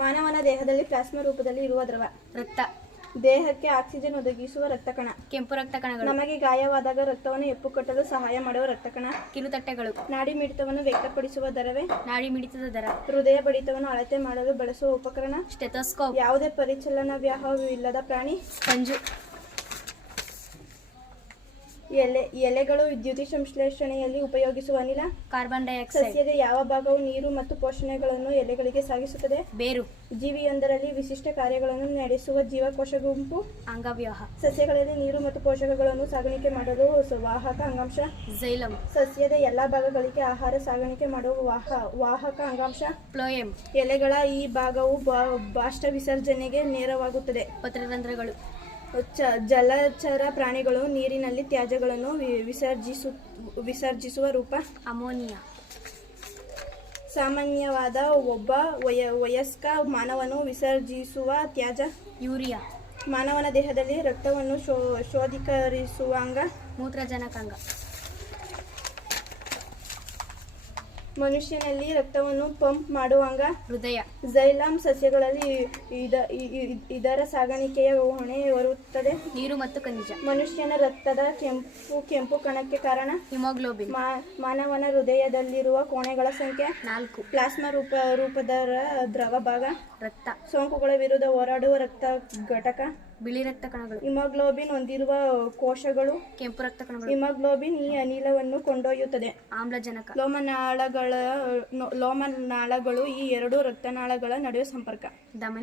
ಮಾನವನ ದೇಹದಲ್ಲಿ ಪ್ಲಾಸ್ಮಾ ರೂಪದಲ್ಲಿ ಇರುವ ದ್ರವ. ರಕ್ತ. ದೇಹಕ್ಕೆ ಆಕ್ಸಿಜನ್ ಒದಗಿಸುವ ರಕ್ತಕಣ. ಕೆಂಪು ರಕ್ತ ಕಣಗಳು. ನಮಗೆ ಗಾಯವಾದಾಗ ರಕ್ತವನ್ನು ಹೆಪ್ಪುಕಟ್ಟಲು ಸಹಾಯ ಮಾಡುವ ರಕ್ತಕಣ. ಕಿರುತಟ್ಟೆಗಳು. ನಾಡಿ ಮಿಡಿತವನ್ನು ವ್ಯಕ್ತಪಡಿಸುವ ದರವೇ ನಾಡಿ ಮಿಡಿತದ ದರ. ಹೃದಯ ಬಡಿತವನ್ನು ಅಳತೆ ಮಾಡಲು ಬಳಸುವ ಉಪಕರಣ. ಸ್ಟೆಥೋಸ್ಕೋಪ್. ಯಾವುದೇ ಪರಿಚಲನಾವ್ಯೂಹವಿಲ್ಲದ ಪ್ರಾಣಿ. ಪಂಜು. ಎಲೆಗಳು ವಿದ್ಯುತ್ ಸಂಶ್ಲೇಷಣೆಯಲ್ಲಿ ಉಪಯೋಗಿಸುವ ಅನಿಲ. Carbon dioxide. ಸಸ್ಯದ ಯಾವ ಭಾಗವು ನೀರು ಮತ್ತು ಪೋಷಣೆಗಳನ್ನು ಎಲೆಗಳಿಗೆ ಸಾಗಿಸುತ್ತದೆ. ಬೇರು. ಜೀವಿಯೊಂದರಲ್ಲಿ ವಿಶಿಷ್ಟ ಕಾರ್ಯಗಳನ್ನು ನಡೆಸುವ ಜೀವಕೋಶ ಗುಂಪು. ಅಂಗವ್ಯೂಹ. ಸಸ್ಯಗಳಲ್ಲಿ ನೀರು ಮತ್ತು ಪೋಷಕಗಳನ್ನು ಸಾಗಾಣಿಕೆ ಮಾಡಲು ವಾಹಕ ಅಂಗಾಂಶ. ಝೈಲಮ್. ಸಸ್ಯದ ಎಲ್ಲಾ ಭಾಗಗಳಿಗೆ ಆಹಾರ ಸಾಗಾಣಿಕೆ ಮಾಡುವ ವಾಹಕ ಅಂಗಾಂಶ. ಫ್ಲೋಯೆಮ್. ಎಲೆಗಳ ಈ ಭಾಗವು ಬಾಷ್ಪ ವಿಸರ್ಜನೆಗೆ ನೇರವಾಗುತ್ತದೆ. ಪತ್ರರಂಧ್ರಗಳು. ಜಲಚರ ಪ್ರಾಣಿಗಳು ನೀರಿನಲ್ಲಿ ತ್ಯಾಜ್ಯಗಳನ್ನು ವಿಸರ್ಜಿಸುವ ರೂಪ. ಅಮೋನಿಯಾ. ಸಾಮಾನ್ಯವಾದ ಒಬ್ಬ ವಯಸ್ಕ ಮಾನವನು ವಿಸರ್ಜಿಸುವ ತ್ಯಾಜ್ಯ. ಯೂರಿಯಾ. ಮಾನವನ ದೇಹದಲ್ಲಿ ರಕ್ತವನ್ನು ಶೋಧೀಕರಿಸುವ ಅಂಗ. ಮೂತ್ರಜನಕಾಂಗ. ಮನುಷ್ಯನಲ್ಲಿ ರಕ್ತವನ್ನು ಪಂಪ್ ಮಾಡುವ ಅಂಗ. ಹೃದಯ. ಝೈಲಮ್. ಸಸ್ಯಗಳಲ್ಲಿ ಇದರ ಸಾಗಾಣಿಕೆಯ ಹೊಣೆ ಹೊರುತ್ತದೆ. ನೀರು ಮತ್ತು ಖನಿಜ. ಮನುಷ್ಯನ ರಕ್ತದ ಕೆಂಪು ಕಣಕ್ಕೆ ಕಾರಣ. ಹಿಮೋಗ್ಲೋಬಿನ್. ಮಾನವನ ಹೃದಯದಲ್ಲಿರುವ ಕೋಣೆಗಳ ಸಂಖ್ಯೆ 4. ಪ್ಲಾಸ್ಮಾ ರೂಪದ ದ್ರವ ಭಾಗ. ರಕ್ತ. ಸೋಂಕುಗಳ ವಿರುದ್ಧ ಹೋರಾಡುವ ರಕ್ತ ಘಟಕ. ಬಿಳಿ ರಕ್ತ ಕಣಗಳು. ಹಿಮೋಗ್ಲೋಬಿನ್ ಹೊಂದಿರುವ ಕೋಶಗಳು. ಕೆಂಪು ರಕ್ತ ಕಣಗಳು. ಹಿಮೋಗ್ಲೋಬಿನ್ ಈ ಅನಿಲವನ್ನು ಕೊಂಡೊಯ್ಯುತ್ತದೆ. ಆಮ್ಲಜನಕ. ಲೋಮನಾಳಗಳು ಈ ಎರಡು ರಕ್ತನಾಳಗಳ ನಡುವೆ ಸಂಪರ್ಕ. ಧಮನಿ.